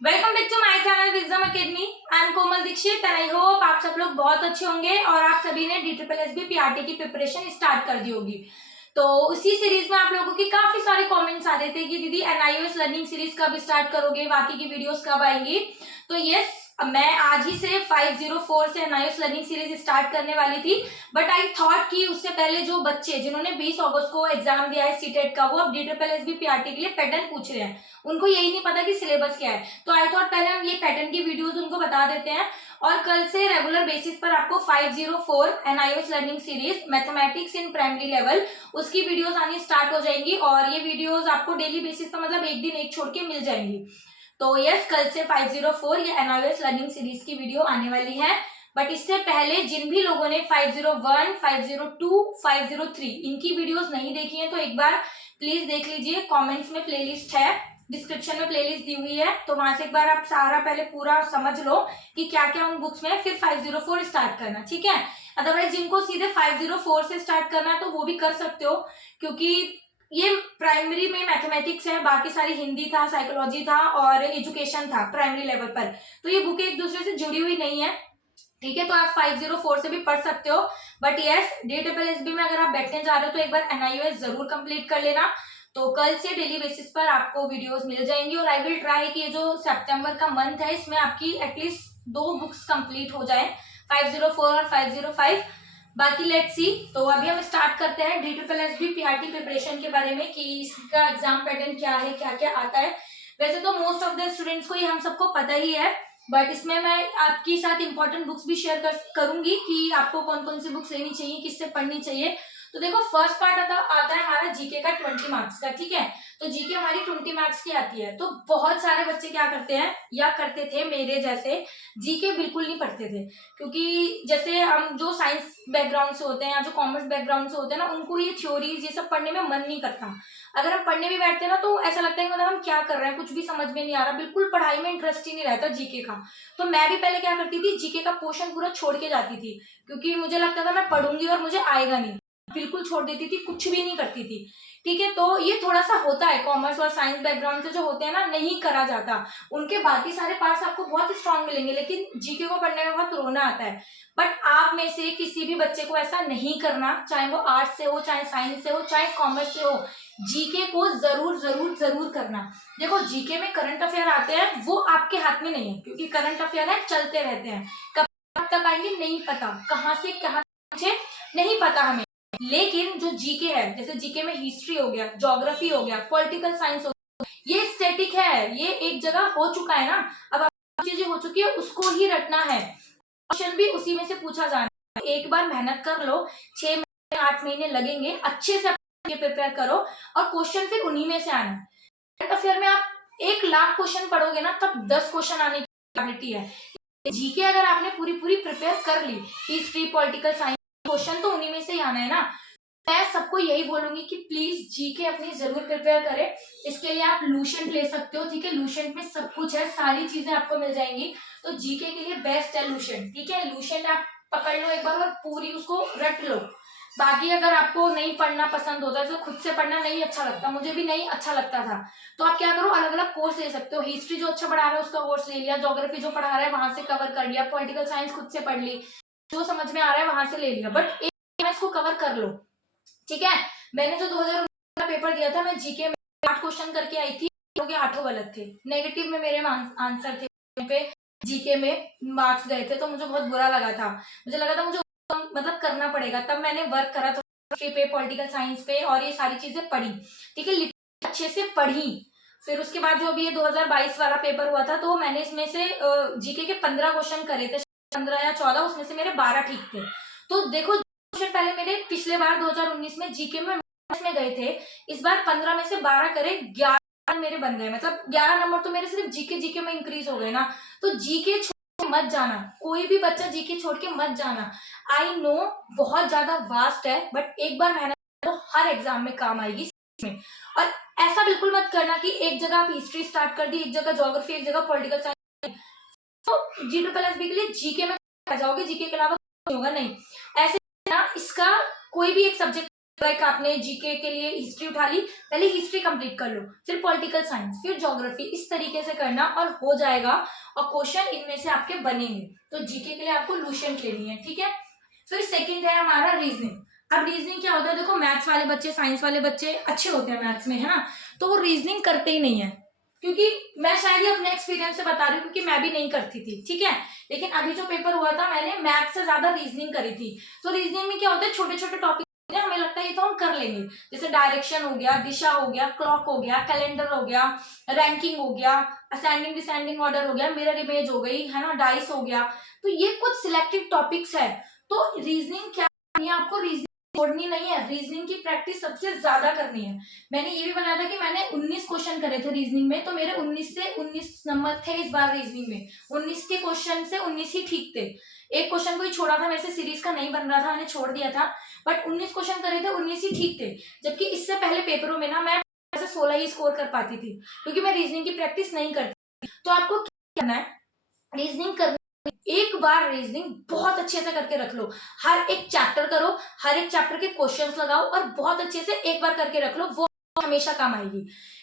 Welcome back to my channel Wisdom Academy. I am Komal Dikshit and I hope आप सब लोग बहुत अच्छे होंगे और आप सभी ने DSSB PRT की प्रिपरेशन स्टार्ट कर दी होगी। तो उसी सीरीज में आप लोगों की काफी सारे कमेंट्स आ रहे थे कि दीदी NIOS लर्निंग सीरीज कब स्टार्ट करोगे, बाकी की वीडियोस कब आएंगी। तो यस, मैं आज ही से 504 से NIOS लर्निंग सीरीज स्टार्ट करने वाली थी, बट आई थॉट कि उससे पहले जो बच्चे जिन्होंने 20 अगस्त को एग्जाम दिया है सीटेट का, वो अब DSSB PRT के लिए पैटर्न पूछ रहे हैं, उनको यही नहीं पता कि सिलेबस क्या है। तो आई थॉट पहले हम ये पैटर्न की वीडियोस उनको बता देते हैं और कल से रेगुलर बेसिस पर आपको 504 NIOS learning series mathematics in primary level उसकी वीडियोस आनी स्टार्ट हो जाएंगी और ये वीडियोस आपको डेली बेसिस पर मतलब एक दिन एक छोड़ के मिल जाएंगी। तो यस, कल से 504 ये NIOS लर्निंग सीरीज की वीडियो आने वाली है। बट इससे पहले जिन भी लोगों ने 501, 502, 503 इनकी वीडियोस नहीं देखी है तो एक बार प्लीज देख लीजिए। कमेंट्स में प्लेलिस्ट है, डिस्क्रिप्शन में प्लेलिस्ट दी हुई है, तो वहां से एक बार आप सारा पहले पूरा समझ लो कि क्या क्या उन बुक्स में है, फिर 504 स्टार्ट करना, ठीक है। अदरवाइज जिनको सीधे 504 से स्टार्ट करना है तो वो भी कर सकते हो, क्योंकि ये प्राइमरी में मैथमेटिक्स है, बाकी सारी हिंदी था, साइकोलॉजी था और एजुकेशन था प्राइमरी लेवल पर, तो ये बुकें एक दूसरे से जुड़ी हुई नहीं है, ठीक है। तो आप 504 से भी पढ़ सकते हो। बट यस, DSSB में अगर आप बैठने जा रहे हो तो एक बार NIOS जरूर कंप्लीट कर लेना। तो कल से डेली बेसिस पर आपको वीडियोस मिल जाएंगी और आई विल ट्राई कि ये जो सितंबर का मंथ है इसमें आपकी एटलीस्ट 2 बुक्स कंप्लीट हो जाए, 504 और 505। बाकी लेट्स सी। तो अभी हम स्टार्ट करते हैं DSSB PRT प्रिपरेशन के बारे में कि इसका एग्जाम पैटर्न क्या है, क्या क्या आता है। वैसे तो मोस्ट ऑफ द स्टूडेंट्स को ये हम सबको पता ही है, बट इसमें मैं आपके साथ इंपॉर्टेंट बुक्स भी शेयर करूंगी कि आपको कौन कौन सी बुक्स लेनी चाहिए, किससे पढ़नी चाहिए। तो देखो, फर्स्ट पार्ट आता है हमारा जीके का 20 मार्क्स का, ठीक है। तो जीके हमारी 20 मार्क्स की आती है। तो बहुत सारे बच्चे क्या करते हैं या करते थे मेरे जैसे, जीके बिल्कुल नहीं पढ़ते थे, क्योंकि जैसे हम जो साइंस बैकग्राउंड से होते हैं या जो कॉमर्स बैकग्राउंड से होते हैं ना, उनको ये थ्योरीज ये सब पढ़ने में मन नहीं करता। अगर हम पढ़ने भी बैठते हैं ना तो ऐसा लगता है कि मतलब हम क्या कर रहे हैं, कुछ भी समझ में नहीं आ रहा, बिल्कुल पढ़ाई में इंटरेस्ट ही नहीं रहता जीके का। तो मैं भी पहले क्या करती थी, जीके का पोर्शन पूरा छोड़ के जाती थी, क्योंकि मुझे लगता था मैं पढ़ूंगी और मुझे आएगा नहीं, बिल्कुल छोड़ देती थी, कुछ भी नहीं करती थी, ठीक है। तो ये थोड़ा सा होता है, कॉमर्स और साइंस बैकग्राउंड से जो होते हैं ना, नहीं करा जाता। उनके बाकी सारे पार्ट्स आपको बहुत स्ट्रांग मिलेंगे, लेकिन जीके को पढ़ने में बहुत रोना आता है। बट आप में से किसी भी बच्चे को ऐसा नहीं करना, चाहे वो आर्ट्स से हो, चाहे साइंस से हो, चाहे कॉमर्स से हो, जीके को जरूर जरूर जरूर करना। देखो, जीके में करंट अफेयर आते हैं, वो आपके हाथ में नहीं है, क्योंकि करंट अफेयर है, चलते रहते हैं, कब तक आएंगे नहीं पता, कहाँ से कहाँ नहीं पता हमें। लेकिन जो जीके है, जैसे जीके में हिस्ट्री हो गया, ज्योग्राफी हो गया, पॉलिटिकल साइंस हो गया, ये स्टैटिक है, ये एक जगह हो चुका है ना, अब चीजें हो चुकी है, उसको ही रटना है, क्वेश्चन भी उसी में से पूछा जाना है। एक बार मेहनत कर लो, 6 महीने 8 महीने लगेंगे, अच्छे से प्रिपेयर करो और क्वेश्चन फिर उन्हीं में से आना। करंट अफेयर में आप 1 लाख क्वेश्चन पढ़ोगे ना, तब 10 क्वेश्चन आने की प्रोबेबिलिटी है। जीके अगर आपने पूरी पूरी प्रिपेयर कर ली, हिस्ट्री, पॉलिटिकल साइंस, क्वेश्चन तो उन्हीं में से ही आना है ना। मैं सबको यही बोलूंगी कि प्लीज जीके अपनी जरूर प्रिपेयर करें। इसके लिए आप लूसेंट ले सकते हो, ठीक है, लूसेंट में सब कुछ है, सारी चीजें आपको मिल जाएंगी। तो जीके के लिए बेस्ट है लूसेंट, ठीक है। लूसेंट आप पकड़ लो एक बार और पूरी उसको रट लो। बाकी अगर आपको नहीं पढ़ना पसंद होता, तो खुद से पढ़ना नहीं अच्छा लगता, मुझे भी नहीं अच्छा लगता था, तो आप क्या करो, अलग अलग कोर्स ले सकते हो। हिस्ट्री जो अच्छा पढ़ा रहा है उसका कोर्स ले लिया, ज्योग्राफी जो पढ़ा रहा है वहां से कवर कर लिया, पॉलिटिकल साइंस खुद से पढ़ ली, जो समझ में आ रहा है वहां से ले लिया, बट एक इसको कवर कर लो, ठीक है। मैंने जो 2019 का पेपर दिया था, मैं जीके में 8 क्वेश्चन करके आई थी, 8 गलत थे, नेगेटिव में मेरे आंसर थे, पे जीके में मार्क्स गए थे, तो मुझे बहुत बुरा लगा था, मुझे लगा था मुझे मतलब करना पड़ेगा, तब मैंने वर्क करा था पे, पॉलिटिकल साइंस पे, और ये सारी चीजें पढ़ी, ठीक है, अच्छे से पढ़ी। फिर उसके बाद जो अभी ये 2022 वाला पेपर हुआ था, तो मैंने इसमें से जीके के 15 क्वेश्चन करे थे, 15 या 14, उसमें से मेरे 12 ठीक थे। तो देखो, क्वेश्चन पहले मेरे पिछले बार 2019 में जीके में गए थे, इस बार 15 में से 12 करे, 11 मेरे बन गए, मतलब 11 नंबर तो मेरे सिर्फ जीके में इंक्रीज हो गए ना। तो जीके छोड़ के मत जाना, कोई भी बच्चा जीके छोड़ के मत जाना। आई नो बहुत ज्यादा वास्ट है, बट एक बार मेहनत करो, हर एग्जाम में काम आएगी इसमें। और ऐसा बिल्कुल मत करना कि एक जगह आप हिस्ट्री स्टार्ट कर दी, एक जगह ज्योग्राफी, एक जगह पॉलिटिकल साइंस, तो DSSB के लिए जीके में आ जाओगे, जीके के अलावा होगा नहीं, ऐसे ना। इसका कोई भी एक सब्जेक्ट लाइक आपने जीके के लिए हिस्ट्री उठा ली, पहले हिस्ट्री कंप्लीट कर लो, फिर पॉलिटिकल साइंस, फिर ज्योग्राफी, इस तरीके से करना और हो जाएगा। और क्वेश्चन इनमें से आपके बनेंगे। तो जीके के लिए आपको लुसेंट लेनी है, ठीक है। फिर सेकंड है हमारा रीजनिंग। अब रीजनिंग क्या होता है, देखो मैथ्स वाले बच्चे, साइंस वाले बच्चे अच्छे होते हैं मैथ्स में, है ना, तो वो रीजनिंग करते ही नहीं है। क्योंकि मैं शायद ये अपने एक्सपीरियंस से बता रही हूँ, क्योंकि मैं भी नहीं करती थी, ठीक है। लेकिन अभी जो पेपर हुआ था, मैंने मैथ्स से ज्यादा रीजनिंग करी थी। तो रीजनिंग में क्या होता है, छोटे छोटे टॉपिक हमें लगता है ये तो हम कर लेंगे, जैसे डायरेक्शन हो गया, दिशा हो गया, क्लॉक हो गया, कैलेंडर हो गया, रैंकिंग हो गया, असेंडिंग डिसेंडिंग ऑर्डर हो गया, मिरर इमेज हो गई, है ना, डाइस हो गया। तो ये कुछ सिलेक्टेड टॉपिक्स है। तो रीजनिंग क्या करनी है आपको, रीजनिंग छोड़नी नहीं है, रीजनिंग की प्रैक्टिस सबसे ज्यादा करनी है। मैंने ये भी बताया था कि मैंने 19 क्वेश्चन करे थे रीजनिंग में, तो मेरे 19 से 19 नंबर थे इस बार रीजनिंग में। 19 के क्वेश्चन से 19 ही ठीक थे। एक क्वेश्चन कोई छोड़ा था मेरे से, सीरीज का नहीं बन रहा था, मैंने छोड़ दिया था, बट 19 क्वेश्चन करे थे, 19 ही ठीक थे। जबकि इससे पहले पेपरों में ना मैं 16 ही स्कोर कर पाती थी, क्योंकि मैं रीजनिंग की प्रैक्टिस नहीं करती। तो आपको क्या करना है, रीजनिंग करना, एक बार रीजनिंग बहुत अच्छे से करके रख लो, हर एक चैप्टर करो, हर एक चैप्टर के क्वेश्चंस लगाओ और बहुत अच्छे से एक बार करके रख लो, वो हमेशा काम आएगी।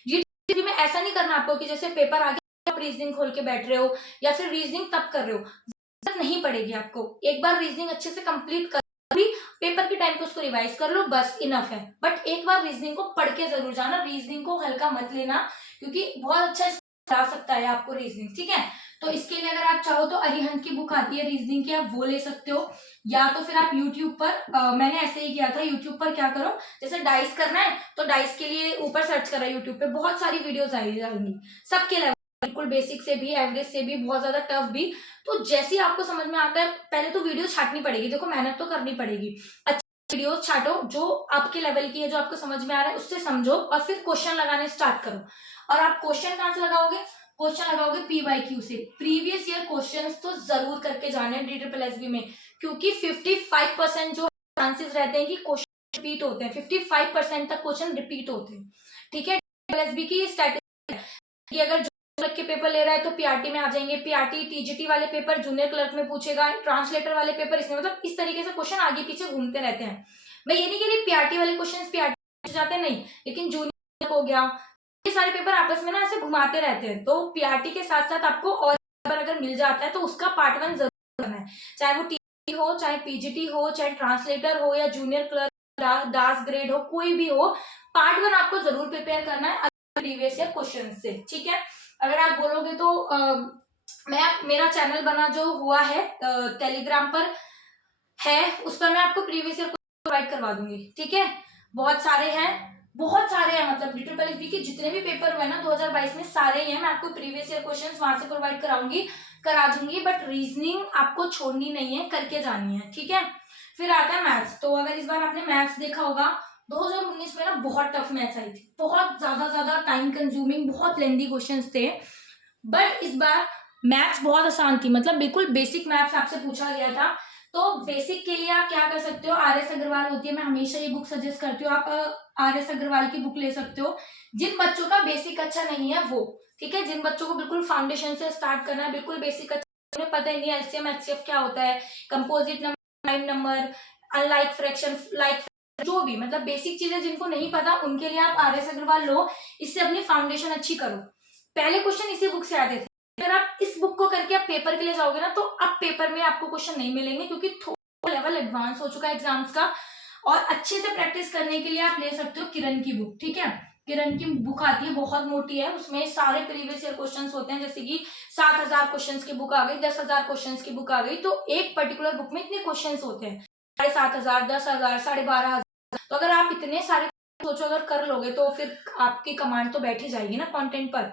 जीडी में ऐसा नहीं करना आपको कि जैसे पेपर आगे आप रीजनिंग खोल के बैठ रहे हो या फिर रीजनिंग तब कर रहे हो, जरूरत नहीं पड़ेगी आपको। एक बार रीजनिंग अच्छे से कंप्लीट कर, पेपर के टाइम पे उसको रिवाइज कर लो, बस इनफ है। बट एक बार रीजनिंग को पढ़ के जरूर जाना, रीजनिंग को हल्का मत लेना, क्योंकि बहुत अच्छा जा सकता है आपको रीजनिंग, ठीक है। तो इसके लिए अगर आप चाहो तो अरिहंत की बुक आती है रीजनिंग की, आप वो ले सकते हो, या तो फिर आप यूट्यूब पर मैंने ऐसे ही किया था, यूट्यूब पर क्या करो, जैसे डाइस करना है तो डाइस के लिए ऊपर सर्च करा, यूट्यूब पे बहुत सारी वीडियोस आई जाएंगी सबके लेवल, बिल्कुल बेसिक से भी, एवरेज से भी, बहुत ज्यादा टफ भी। तो जैसे ही आपको समझ में आता है, पहले तो वीडियो छाटनी पड़ेगी, देखो मेहनत तो करनी पड़ेगी, अच्छी वीडियो छाटो जो आपके लेवल की है, जो आपको समझ में आ रहा है उससे समझो, और फिर क्वेश्चन लगाने स्टार्ट करो। और आप क्वेश्चन कहाँ से लगाओगे, क्वेश्चन लगाओगे PYQ से, प्रीवियस ईयर क्वेश्चंस तो जरूर करके जाने DSSB में, क्योंकि 55% जो चांसेस रहते हैं कि क्वेश्चन रिपीट होते हैं, 55% तक क्वेश्चन रिपीट होते हैं, ठीक है। DSSB की स्ट्रेटेजी कि अगर क्लर्क के पेपर ले रहा है तो PRT में आ जाएंगे, PRT TGT वाले पेपर जूनियर क्लर्क में पूछेगा, ट्रांसलेटर वाले पेपर इसमें, मतलब इस तरीके से क्वेश्चन आगे पीछे घूमते रहते हैं। मैं ये नहीं कह रही PRT वाले क्वेश्चन PRT जाते नहीं, लेकिन जूनियर हो गया, ये सारे पेपर आपस में ना ऐसे घुमाते रहते हैं। तो PRT के साथ साथ आपको और पेपर अगर मिल जाता है तो उसका पार्ट 1 जरूर करना है, चाहे वो TGT हो, चाहे PGT हो, चाहे ट्रांसलेटर हो, या जूनियर क्लर्क, दास ग्रेड हो, कोई भी हो, पार्ट 1 आपको जरूर प्रिपेयर करना है प्रीवियस ईयर क्वेश्चन से, ठीक है। अगर आप बोलोगे तो मेरा चैनल बना जो हुआ है टेलीग्राम पर है, उस पर मैं आपको प्रीवियस ईयर प्रोवाइड करवा दूंगी, ठीक है। बहुत सारे हैं, बहुत सारे हैं, मतलब DSSB के जितने भी पेपर हुए ना 2022 में, सारे ही हैं, मैं आपको प्रीवियस ईयर क्वेश्चंस वहां से प्रोवाइड करा दूंगी। बट रीजनिंग आपको छोड़नी नहीं है, करके जानी है, ठीक है। फिर आता है मैथ्स। तो अगर इस बार आपने मैथ्स देखा होगा, 2019 में ना बहुत टफ मैथ्स आई थी, बहुत ज्यादा टाइम कंज्यूमिंग, बहुत लेंदी क्वेश्चंस थे। बट इस बार मैथ्स बहुत आसान थी, मतलब बिल्कुल बेसिक मैथ्स आपसे पूछा गया था। तो बेसिक के लिए आप क्या कर सकते हो, RS अग्रवाल होती है, मैं हमेशा ये बुक सजेस्ट करती हूँ, आप RS अग्रवाल की बुक ले सकते हो। जिन बच्चों का बेसिक अच्छा नहीं है वो, ठीक है, जिन बच्चों को बिल्कुल फाउंडेशन से स्टार्ट करना है, बिल्कुल बेसिक अच्छा, उन्हें पता ही नहीं LCM HCF क्या होता है, composite number, prime number, unlike fraction, like, जो भी, मतलब बेसिक चीजें जिनको नहीं पता, उनके लिए आप RS अग्रवाल लो, इससे अपनी फाउंडेशन अच्छी करो। पहले क्वेश्चन इसी बुक से आते थे, अगर आप इस बुक को करके आप पेपर के लिए जाओगे ना, तो अब पेपर में आपको क्वेश्चन नहीं मिलेंगे, क्योंकि थोड़ा लेवल एडवांस हो चुका है एग्जाम्स का। और अच्छे से प्रैक्टिस करने के लिए आप ले सकते हो किरण की बुक, ठीक है। किरण की बुक आती है, बहुत मोटी है, उसमें सारे प्रीवियस ईयर क्वेश्चंस होते हैं, जैसे कि 7,000 क्वेश्चंस की बुक आ गई, 10,000 क्वेश्चंस की बुक आ गई, तो एक पर्टिकुलर बुक में इतने क्वेश्चंस होते हैं, 7,500, 10,000, 12,500। तो अगर आप इतने सारे सोचो अगर कर लोगे, तो फिर आपकी कमांड तो बैठ ही जाएगी ना कंटेंट पर।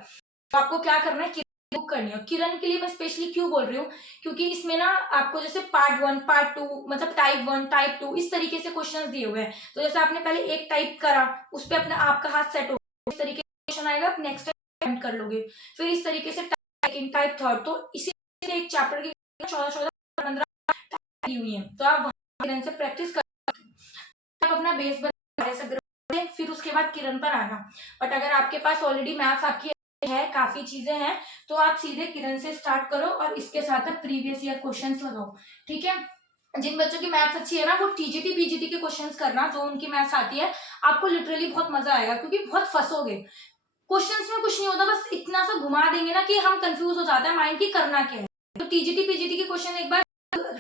तो आपको क्या करना है, बुक करनी है। किरण के लिए मैं स्पेशली क्यों बोल रही हूँ, क्योंकि इसमें ना आपको जैसे पार्ट 1, पार्ट 2, मतलब टाइप 1, टाइप 2, इस तरीके से क्वेश्चंस दिए हुए हैं। तो जैसे आपने पहले एक टाइप करा, उस पर अपना आपका हाथ सेट हो, इस तरीके से क्वेश्चन आएगा, आप नेक्स्ट टाइम कर लोगे, फिर इस तरीके से टाइप थर्ड, तो इसी एक चैप्टर की 14-14-15 दी हुई है। तो आप किरण से प्रैक्टिस कर, आप अपना बेस बना सकते, फिर उसके बाद किरण पर आना। बट अगर आपके पास ऑलरेडी मैथ्स आपकी है, काफी चीजें हैं, तो आप सीधे किरण से स्टार्ट करो और इसके साथ आप प्रीवियस ईयर क्वेश्चंस लगाओ, ठीक है। जिन बच्चों की मैथ्स अच्छी है ना, वो टीजीटी पीजीटी के क्वेश्चंस करना, जो उनकी मैथ्स आती है, आपको लिटरली बहुत मजा आएगा, क्योंकि बहुत फंसोगे। क्वेश्चंस में कुछ नहीं होता, बस इतना सा घुमा देंगे ना कि हम कंफ्यूज हो जाते हैं माइंड की करना क्या है। तो टीजीटी पीजीटी के क्वेश्चन एक बार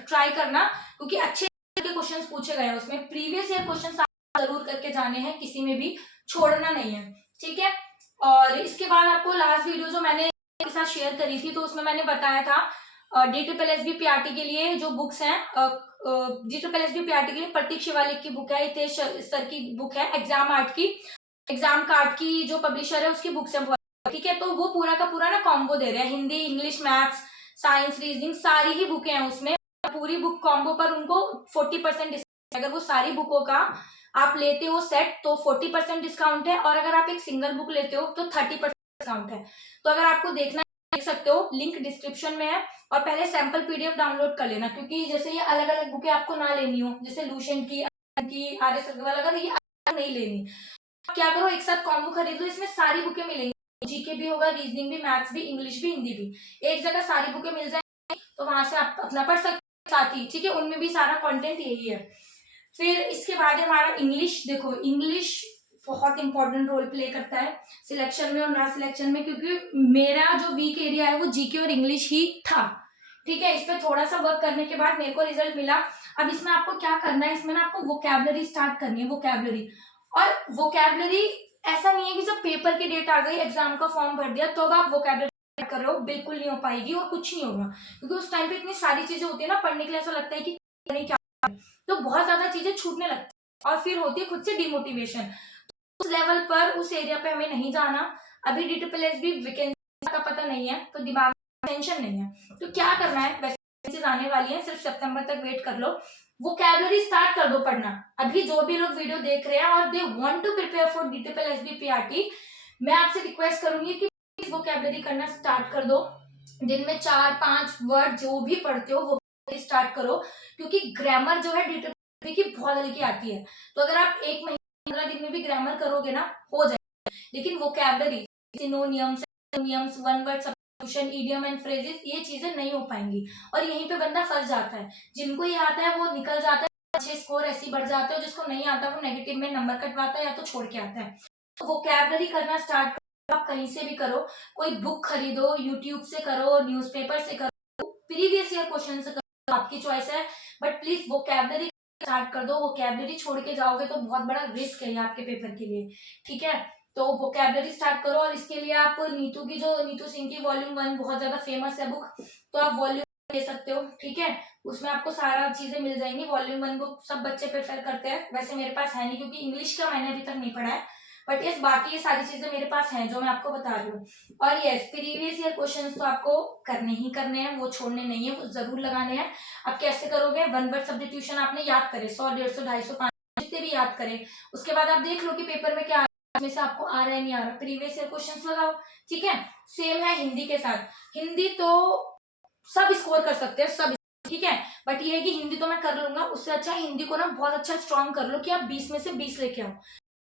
ट्राई करना, क्योंकि अच्छे के क्वेश्चंस पूछे गए हैं उसमें, प्रीवियस ईयर क्वेश्चंस जरूर करके जाने हैं, किसी में भी छोड़ना नहीं है, ठीक है। और इसके बाद आपको लास्ट वीडियो जो मैंने आपके साथ शेयर करी थी, तो उसमें मैंने बताया था DSSB PRT के लिए जो बुक्स हैं, DSSB PRT के लिए प्रतीक शिवालिक की बुक है, हितेश सर की बुक है, एग्जाम कार्ड की जो पब्लिशर है उसकी बुक्स है, ठीक है। तो वो पूरा का पूरा ना कॉम्बो दे रहे हैं, Hindi, English, maths, science, reasoning, सारी ही बुकें हैं उसमें। पूरी बुक कॉम्बो पर उनको 40% डिस्काउंट। अगर वो सारी बुकों का आप लेते हो सेट तो 40% डिस्काउंट है, और अगर आप एक सिंगल बुक लेते हो तो 30% डिस्काउंट है। तो अगर आपको देखना है देख सकते हो, लिंक डिस्क्रिप्शन में है। और पहले सैंपल पीडीएफ डाउनलोड कर लेना, क्योंकि जैसे ये अलग अलग बुकें आपको ना लेनी हो, जैसे लूसेंट की, RS अग्रवाल, अगर ये नहीं लेनी, क्या करो एक साथ कॉम्बो खरीद लो, इसमें सारी बुकें मिलेंगी, जीके भी होगा, रीजनिंग भी, मैथ्स भी, इंग्लिश भी, हिंदी भी, एक जगह सारी बुकें मिल जाएंगी, तो वहां से आप अपना पढ़ सकते हो साथ ही, ठीक है। उनमें भी सारा कंटेंट यही है। फिर इसके बाद है हमारा इंग्लिश। देखो इंग्लिश बहुत इंपॉर्टेंट रोल प्ले करता है सिलेक्शन में और ना सिलेक्शन में, क्योंकि मेरा जो वीक एरिया है वो जीके और इंग्लिश ही था, ठीक है। इस पे थोड़ा सा वर्क करने के बाद मेरे को रिजल्ट मिला। अब इसमें आपको क्या करना है, इसमें ना आपको वोकैबुलरी स्टार्ट करनी है, वोकैबुलरी। और वोकैबुलरी ऐसा नहीं है कि जब पेपर की डेट आ गई, एग्जाम का फॉर्म भर दिया, तो अब आप वोकैबुलरी कर रहे हो, बिल्कुल नहीं हो पाएगी और कुछ नहीं होगा, क्योंकि उस टाइम पे इतनी सारी चीजें होती है ना पढ़ने के लिए, ऐसा लगता है कि नहीं क्या, तो बहुत ज्यादा चीजें छूटने लगती है, और फिर होती है खुद से डिमोटिवेशन। उस लेवल पर, उस एरिया पे हमें नहीं जाना। अभी DSSB वैकेंसी का पता नहीं है, तो दिमाग में टेंशन नहीं है। तो क्या करना है, वैकेंसीज आने वाली है, सिर्फ सितंबर तक वेट कर लो, वोकैबुलरी स्टार्ट कर दो पढ़ना। अभी जो भी लोग वीडियो देख रहे हैं और they want to prepare for DSSB PRT, मैं आपसे रिक्वेस्ट करूंगी कि प्लीज वोकैबुलरी करना स्टार्ट कर दो। दिन में 4-5 वर्ड जो भी पढ़ते हो वो स्टार्ट करो, क्योंकि ग्रामर जो है DSSB की बहुत हल्की आती है। तो अगर आप 1 महीने 15 दिन में भी ग्रामर करोगे ना, हो जाएगा। लेकिन vocabulary, synonyms, one word substitution, idiom and phrases, ये चीजें नहीं हो पाएंगी, और यहीं पे बंदा फंस जाता है। जिनको ये आता है वो निकल जाता है, अच्छे स्कोर ऐसे बढ़ जाते हैं, जिसको नहीं आता वो नेगेटिव में नंबर कटवाता है या तो छोड़ के आता है। तो वोकैबुलरी करना स्टार्ट करो, आप कहीं से भी करो, कोई बुक खरीदो, यूट्यूब से करो, न्यूज़पेपर से करो, प्रीवियस ईयर क्वेश्चन से करो, आपकी चॉइस है, बट प्लीज वोकैबुलरी स्टार्ट कर दो। वोकैबुलरी छोड़ के जाओगे तो बहुत बड़ा रिस्क है आपके पेपर के लिए, ठीक है। तो वोकैबुलरी स्टार्ट करो, और इसके लिए आप नीतू सिंह की वॉल्यूम 1 बहुत ज्यादा फेमस है बुक, तो आप वॉल्यूम ले सकते हो, ठीक है। उसमें आपको सारा चीजें मिल जाएंगी। वॉल्यूम 1 बुक सब बच्चे प्रेफर करते हैं, वैसे मेरे पास है नहीं, क्योंकि इंग्लिश का मैंने अभी तक नहीं पढ़ा है, बट यस बाकी ये सारी चीजें मेरे पास हैं जो मैं आपको बता रही हूँ। और यस प्रीवियस ईयर क्वेश्चंस तो आपको करने ही करने हैं, वो छोड़ने नहीं है, वो जरूर लगाने हैं। अब कैसे करोगे, वन वर्ड सब्स्टिट्यूशन आपने याद करे, 100, 150, 250, 500 जितने भी याद करें, उसके बाद आप देख लो कि पेपर में क्या में से आपको आ रहा है नहीं आ रहा, प्रीवियस ईयर क्वेश्चंस लगाओ, ठीक है। सेम है हिंदी के साथ, हिंदी तो सब स्कोर कर सकते हैं, सब, ठीक है। बट ये है कि हिंदी तो मैं कर लूंगा, उससे अच्छा हिंदी को ना बहुत अच्छा स्ट्रॉन्ग कर लो कि आप 20 में से 20 लेके आओ,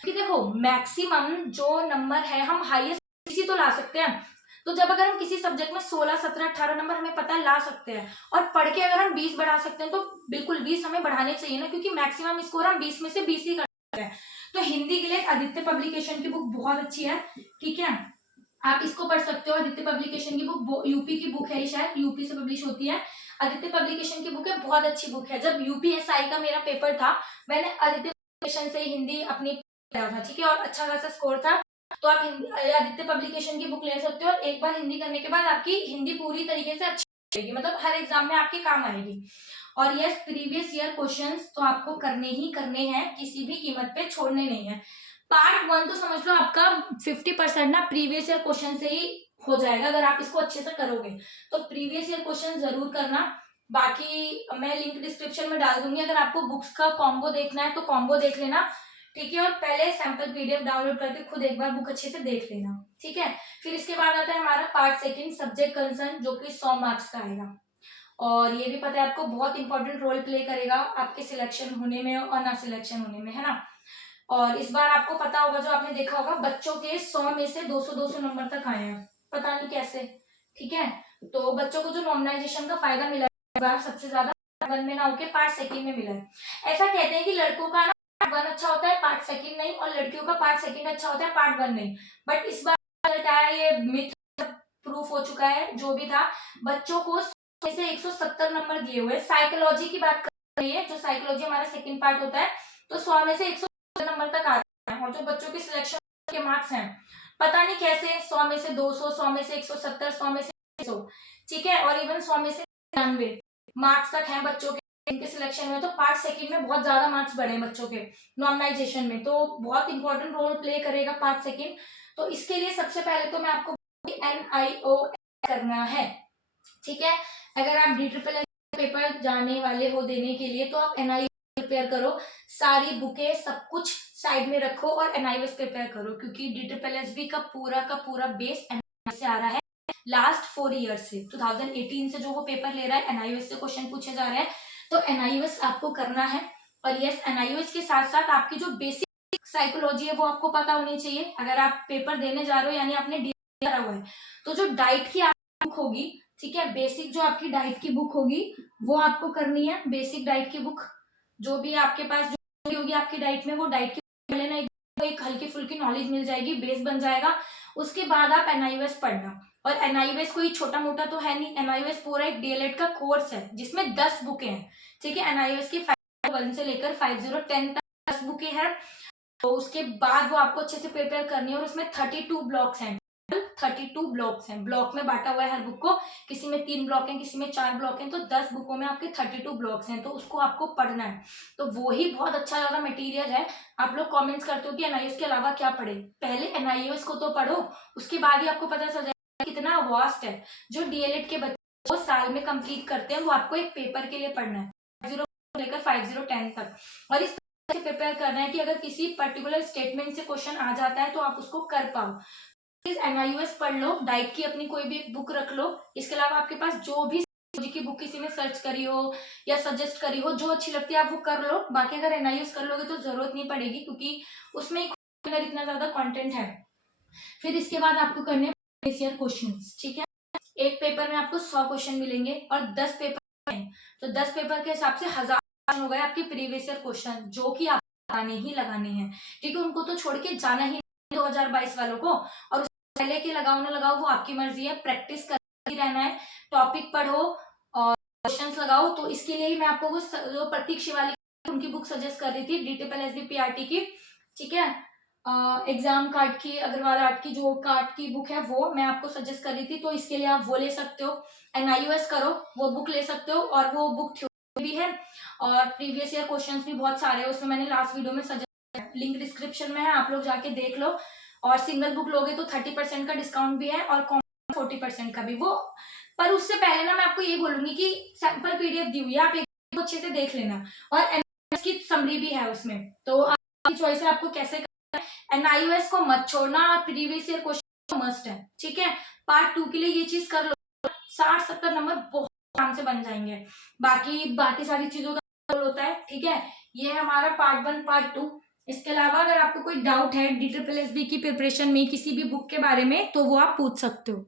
क्योंकि देखो मैक्सिमम जो नंबर है हम हाईएस्ट किसी तो ला सकते हैं। तो जब अगर हम किसी सब्जेक्ट में 16, 17, 18 नंबर हमें पता है ला सकते हैं, और पढ़ के अगर हम 20 बढ़ा सकते हैं, तो बिल्कुल 20 हमें बढ़ाने चाहिए ना, क्योंकि मैक्सिमम स्कोर हम 20 में से 20 ही कर सकते हैं। तो हिंदी के लिए आदित्य पब्लिकेशन की बुक बहुत अच्छी है, ठीक है, आप इसको पढ़ सकते हो। आदित्य पब्लिकेशन की बुक यूपी की बुक है, शायद यूपी से पब्लिश होती है। आदित्य पब्लिकेशन की बुक है, बहुत अच्छी बुक है। जब यूपीएसआई का मेरा पेपर था, मैंने आदित्य पब्लिकेशन से हिंदी अपनी पढ़ा था, ठीक है, और अच्छा खासा स्कोर था। तो आप आदित्य पब्लिकेशन की बुक ले सकते हो, और एक बार हिंदी करने के बाद आपकी हिंदी पूरी तरीके से अच्छी रहेगी, मतलब हर एग्जाम में आपके काम आएगी। और यस प्रीवियस ईयर क्वेश्चंस तो आपको करने ही करने हैं, किसी भी कीमत पे छोड़ने नहीं है। पार्ट 1 तो समझ लो आपका 50% ना प्रीवियस ईयर क्वेश्चन से ही हो जाएगा, अगर आप इसको अच्छे से करोगे तो प्रीवियस ईयर क्वेश्चन जरूर करना। बाकी मैं लिंक डिस्क्रिप्शन में डाल दूंगी, अगर आपको बुक्स का कॉम्बो देखना है तो कॉम्बो देख लेना, ठीक है। और पहले सैंपल पीडीएफ डाउनलोड करके खुद एक बार बुक अच्छे से देख लेना, ठीक है। फिर इसके बाद आता है हमारा पार्ट 2 सब्जेक्ट कंसर्न, जो कि 100 मार्क्स का आएगा, और ये भी पता है आपको बहुत इंपॉर्टेंट रोल प्ले करेगा आपके सिलेक्शन होने में और ना सिलेक्शन होने में, है ना। और इस बार आपको पता होगा, जो आपने देखा होगा, बच्चों के 100 में से 200 नंबर तक आए हैं, पता नहीं कैसे, ठीक है। तो बच्चों को जो नॉर्मलाइजेशन का फायदा मिला है इस बार सबसे ज्यादा, वन में ना होके पार्ट सेकंड में मिला है। ऐसा कहते हैं कि लड़कों का ना पार्ट वन अच्छा होता है, पार्ट सेकंड नहीं, और लड़कियों का पार्ट सेकंड अच्छा होता है, पार्ट वन नहीं। बट इस बार रिजल्ट आया, ये मिथ प्रूफ हो चुका है। जो भी था, बच्चों को 100 से 170 नंबर दिए हुए। साइकोलॉजी की बात कर रही है, जो साइकोलॉजी हमारा सेकंड पार्ट होता है, तो 100 में से 170 नंबर तक आ रहा है। और जो बच्चों की सिलेक्शन के मार्क्स हैं, पता नहीं कैसे 100 में से 200, 100 में से 170, 100 में से 100, ठीक है, और इवन 100 में से 99 मार्क्स तक हैं बच्चों के इनके सिलेक्शन में। तो पार्ट सेकंड में बहुत ज्यादा मार्क्स बढ़े बच्चों के नॉर्मलाइजेशन में, तो बहुत इंपॉर्टेंट रोल प्ले करेगा पार्ट सेकंड। तो इसके लिए सबसे पहले तो मैं आपको NIO करना है, ठीक है। अगर आप DSSS पेपर जाने वाले हो देने के लिए, तो आप NIO प्रिपेयर करो, सारी बुकें सब कुछ साइड में रखो और NIOS प्रिपेयर करो, क्योंकि DSSS का पूरा बेस NIOS से आ रहा है लास्ट 4 ईयर से। 2018 से जो वो पेपर ले रहा है, NIOS से क्वेश्चन पूछे जा रहे हैं, तो NIOS आपको करना है। और यस, NIOS के साथ साथ आपकी जो बेसिक साइकोलॉजी है वो आपको पता होनी चाहिए। अगर आप पेपर देने जा रहे हो, यानी आपने करा हुआ है, तो जो डाइट की बुक होगी, ठीक है, बेसिक जो आपकी डाइट की बुक होगी वो आपको करनी है। बेसिक डाइट की बुक जो भी आपके पास जो भी होगी आपकी डाइट में, वो डाइट की लेना, एक हल्की फुल्की नॉलेज मिल जाएगी, बेस बन जाएगा। उसके बाद आप NIOS पढ़ना। और NIOS कोई छोटा मोटा तो है नहीं, NIOS पूरा एक DLED का कोर्स है जिसमें 10 बुकें हैं, ठीक है। NIOS की 501 से लेकर 5010 तक 10 बुकें हैं। तो उसके बाद वो आपको अच्छे से प्रिपेयर करनी है। और उसमें 32 ब्लॉक्स हैं, 32 ब्लॉक्स हैं, ब्लॉक में बांटा हुआ है हर बुक को, किसी में 3 ब्लॉक हैं, किसी में 4 ब्लॉक हैं, तो 10 बुकों में आपके 32 ब्लॉक्स हैं, तो उसको आपको पढ़ना है। तो वो ही बहुत अच्छा ज्यादा मटेरियल है। आप लोग कमेंट्स करते हो कि NIOS के अलावा क्या पढ़े, पहले NIOS को तो पढ़ो, उसके बाद ही आपको पता चल जाएगा कितना वास्ट है। जो DLED के बच्चे वो साल में कंप्लीट करते हैं, वो आपको एक पेपर के लिए पढ़ना है, 50 लेकर 5010 तक। और इस तरह से प्रिपेयर करना है कि अगर किसी पर्टिकुलर स्टेटमेंट से क्वेश्चन आ जाता है तो आप उसको कर पाओ। NIOS पढ़ लो, डाइट की अपनी कोई भी बुक रख लो। इसके अलावा आपके पास जो भी की बुक किसी ने सर्च करी हो या सजेस्ट करी हो, जो अच्छी लगती है आप वो कर लो। बाकी अगर NIOS कर लोगे तो जरूरत नहीं पड़ेगी, क्योंकि उसमें इतना ज्यादा कंटेंट है। फिर इसके बाद आपको करने प्रीवियस ईयर क्वेश्चंस, ठीक है। एक पेपर में आपको 100 क्वेश्चन मिलेंगे और 10 पेपर हैं, तो 10 पेपर के हिसाब से 1000 हो गए आपके प्रीवियस ईयर क्वेश्चन, जो कि आप लगाने हैं, ठीक है। उनको तो छोड़ के जाना ही 2022 वालों को। और पहले के लगाओ ना लगाओ वो आपकी मर्जी है, प्रैक्टिस करते रहना है, टॉपिक पढ़ो और क्वेश्चंस लगाओ। तो इसके लिए ही मैं आपको जो प्रतीक शिवालिक उनकी बुक सजेस्ट कर रही थी, DSSS PRT की, ठीक है। एग्जाम कार्ड की, अग्रवाल आर्ट की जो कार्ड की बुक है वो मैं आपको सजेस्ट कर रही थी, तो इसके लिए आप वो ले सकते हो। NIOS करो, वो बुक ले सकते हो, और वो बुक थ्योरी भी है और प्रीवियस ईयर क्वेश्चंस भी बहुत सारे हैं उसमें, मैंने लास्ट वीडियो में सजेस्ट, लिंक डिस्क्रिप्शन में है, आप लोग जाके देख लो। और सिंगल बुक लोगे तो 30% का डिस्काउंट भी है और 40% का भी वो। पर उससे पहले ना मैं आपको ये बोलूंगी कि सैंपल PDF दी हुई है, आप एक अच्छे से देख लेना, और NIOS की समरी भी है उसमें, तो आपकी चॉइस है आपको कैसे करना है। NIOS को मत छोड़ना, और प्रीवियस ईयर क्वेश्चन मस्ट है, ठीक है। पार्ट 2 के लिए ये चीज कर लो, 60-70 नंबर बहुत आराम से बन जाएंगे। बाकी सारी चीजों का होता है, ठीक है। ये है हमारा पार्ट 1 पार्ट 2। इसके अलावा अगर आपको कोई डाउट है DSSS की प्रिपरेशन में किसी भी बुक के बारे में, तो वो आप पूछ सकते हो।